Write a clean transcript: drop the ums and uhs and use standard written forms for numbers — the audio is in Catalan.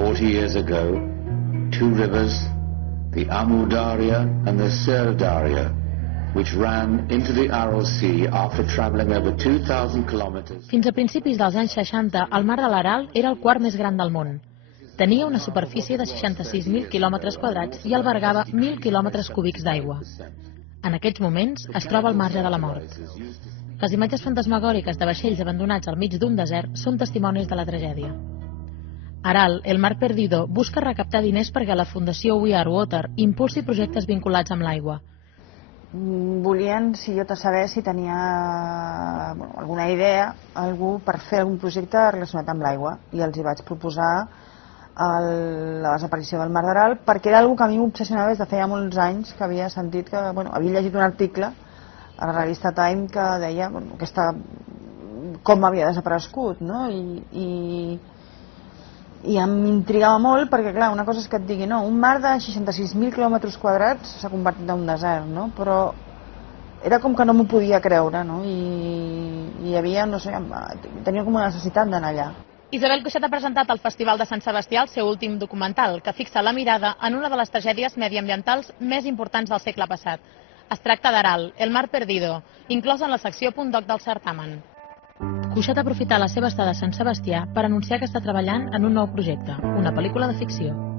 40 years ago, two rivers, the Amu Darya and the Ser Darya, which ran into the Aral Sea after traveling over 2,000 kilometers. Fins a principis dels anys 60, el mar de l'Aral era el quart més gran del món. Tenia una superfície de 66.000 quilòmetres quadrats i albergava 1.000 quilòmetres cúbics d'aigua. En aquests moments es troba al marge de la mort. Les imatges fantasmagòriques de vaixells abandonats al mig d'un desert són testimonis de la tragèdia. Aral, el mar perdido, busca recaptar diners perquè la Fundació We Are Water impulsi projectes vinculats amb l'aigua. Volien, si jo saber si tenia alguna idea, algú per fer algun projecte relacionat amb l'aigua, i els hi vaig proposar la desaparició del mar d'Aral, perquè era una que a mi m'obsessionava des de feia molts anys, que havia sentit que, havia llegit un article a la revista Time que deia com havia desaparegut, no? I m'intrigava molt perquè, clar, una cosa és que et digui un mar de 66.000 quilòmetres quadrats s'ha convertit en un desert, no? Però era com que no m'ho podia creure, no? I hi havia, no sé, tenia com una necessitat d'anar allà. Isabel Cuixart ha presentat al Festival de Sant Sebastià el seu últim documental, que fixa la mirada en una de les tragèdies mediambientals més importants del segle passat. Es tracta d'Aral, el mar perdido, inclòs en la secció Punt Doc del certamen. Cuixart ha aprofitat la seva estada a Sant Sebastià per anunciar que està treballant en un nou projecte, una pel·lícula de ficció.